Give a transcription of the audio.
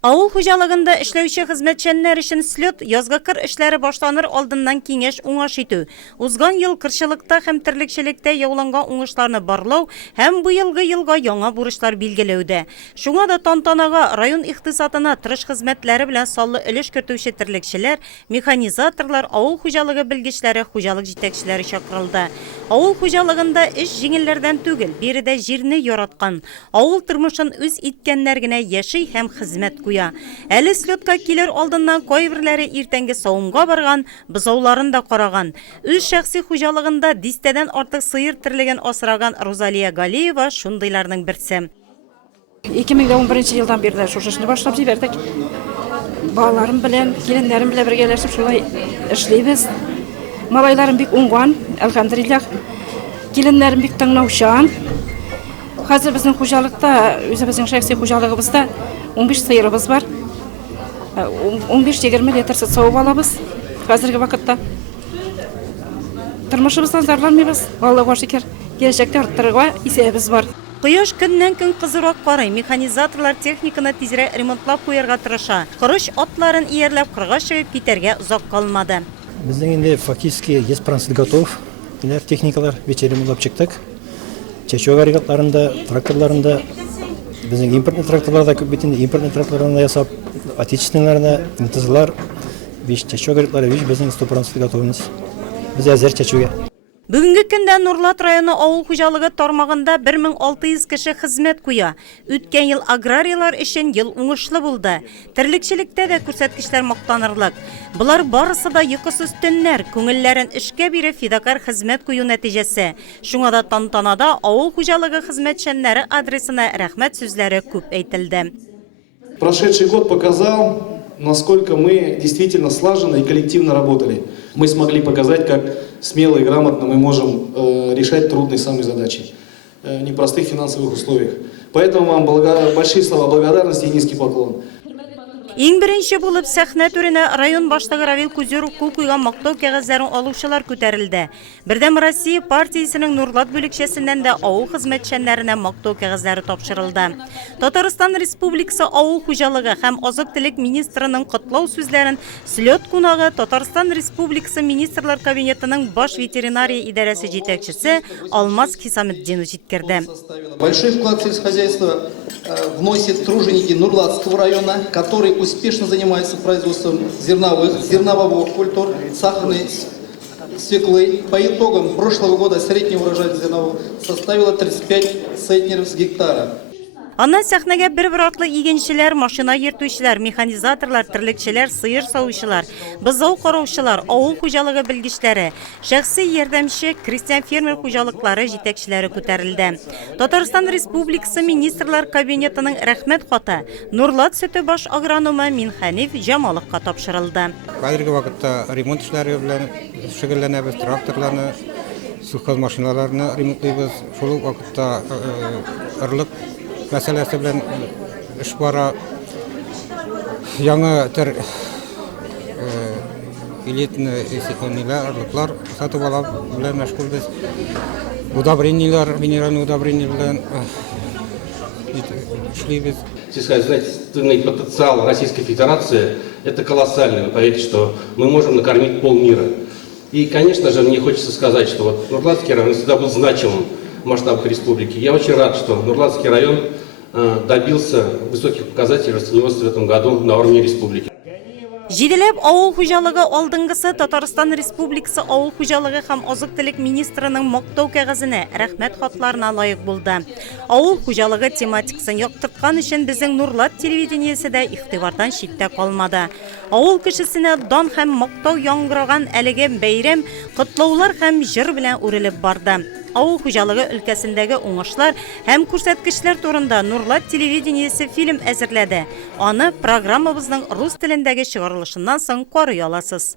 Авыл хуҗалыгында эшләүче хезмәтчәннәр өчен слет язгы кыр эшләре башланыр алдыннан киңәш уңаш итү. Узган ел кырчылыкта һәм терлекчелектә яуланган уңышларны барлау һәм бу елгы елга яңа бурычлар билгеләүдә. Шуңа да тантанага район икътисадына тырыш хезмәтләре белән саллы өлеш кертүче терлекчеләр, механизаторлар, авыл хуҗалыгы белгечләре, хуҗалык җитәкчеләре чакырылды. Авыл хуҗалыгында эш җиңелләрдән түгел, биредә җирне яраткан, авыл тормышын үз иткәннәр генә яши һәм хезмәт куя. Әле слетка килер алдыннан кайберләре иртәнге савымга барган, бозауларын да караган. Үз шәхси хуҗалыгында дистәдән артык сыер терлеген асраган Розалия Галиева шундыйларның берсе. 2011 елдан бері шушы эшне башлап җибәрдек. Балаларым белән, киленнәрем белән бергәләшеп шулай эшлибез. Малайларым бик уңган, әлхәмдүлиллах. Киленнәрем бик тыңлаучан. Хәзер безнең хуҗалыкта, үзебезнең шәхси хуҗалыгыбызда 15 сыерыбыз бар. 15-20 литр сөт савып алабыз. Хәзерге вакытта тормышыбыздан зарланмыйбыз. Аллага шөкер, киләчәктә арттырырга исәбез бар. Кояш көннән-көн кызырак карый, механизаторлар техниканы тизрәк ремонтлап куярга тырыша. Корыш атларын иярләп кырга чыгып китәргә озак калмады. Безнең инде фактически есть процесс готов. Диләр техникалар ветеримлап чыктык. Чәчү агрегатларында, тракторларында, безнең импортный тракторларда күп бит инде импортный тракторларны ясап, отечественныйларны, интезлар, биш чәчү агрегатлары биш безнең 100% готовность. Без әзер чәчүгә. Бүгенге көндә Нурлат районы авыл хуҗалыгы тармагында 1600 кеше хезмәт куя. Үткән ел аграриялар өчен ел уңышлы булды. Терлекчелектә дә күрсәткечләр мактанырлык. Булар барысы да йокысыз төннәр, күңелләрен эшкә биреп фидакар хезмәт кую нәтиҗәсе. Шуңа да тантанада авыл хуҗалыгы хезмәтчәннәре адресына рәхмәт сүзләре күп әйтелде. Прошедший год показал, насколько мы действительно слаженно и коллективно работали. Мы смогли показать, как смело и грамотно мы можем решать трудные самые задачи в непростых финансовых условиях. Поэтому вам большие слова благодарности и низкий поклон. Иң беренче булып сәхнә түренә район башлыгы Равил Кузеров кул куйган мактау кәгазьләрен алучылар күтәрелде. Бердәм Россия партиясенең Нурлат бүлекчәсеннән дә авыл хезмәтчәннәренә мактау кәгазьләре тапшырылды. Татарстан Республикасы авыл хуҗалыгы һәм азык-төлек министрының котлау сүзләрен слет кунагы Татарстан Республикасы министрлар кабинетының баш ветеринария идарәсе җитәкчесе Алмаз Хисаметдинов җиткерде. Большой вклад в сельскохозяйство вносят труженики Нурлатского района, которые успешно занимаются производством зерновых культур, сахарной свеклы. По итогам прошлого года средний урожай зерновых составила 35 центнеров с гектара. Аннан сәхнәгә бер-бер артлы игенчеләр, машина йөртүчеләр, механизаторлар, терлекчеләр, сыер саучылар, бозау караучылар, авыл хуҗалыгы белгечләре, шәхси ярдәмче, крестьян-фермер хуҗалыклары җитәкчеләре күтәрелде. Татарстан Республикасы министрлар кабинетының рәхмәт хаты Нурлат сөте баш агрономы Минханиф Җамаловка тапшырылды. Хәзерге вакытта ремонт эшләре белән шөгыльләнәбез, тракторларны, сухоз машиналарны ремонтлыйбыз. Шул вакытта ырлык мәсьәләсе белән эш бара. Яңа төр элитный ырлыклар сатып ала белән мәшгульбез. Удобрениялар, минеральный удобрение белән эшлибез. Сельскохозяйственный потенциал Российской Федерации – это колоссальный. Вы поверите, что мы можем накормить полмира. И, конечно же, мне хочется сказать, что вот Нурлатский район всегда был значимым в масштабах республики. Я очень рад, что Нурлатский район добился высоких показателей растениеводства в этом году на уровне республики. Җиделәп авыл хуҗалыгы алдынгысы Татарстан Республикасы авыл хуҗалыгы һәм азык-төлек министрының мактау кәгазенә, рәхмәт хатларына лаек булды. Авыл хуҗалыгы тематикасын яктырткан өчен безнең Нурлат телевидениесе дә игътибардан читтә калмады. Авыл кешесенә дан һәм мактау яңгыраган әлеге бәйрәм котлаулар һәм җыр белән үрелеп барды. Авыл хуҗалыгы өлкәсендәге уңышлар һәм күрсәткечләр турында Нурлат телевидениесе фильм әзерләде. Аны программабызның рус телендәге чыгарылышыннан соң карый аласыз.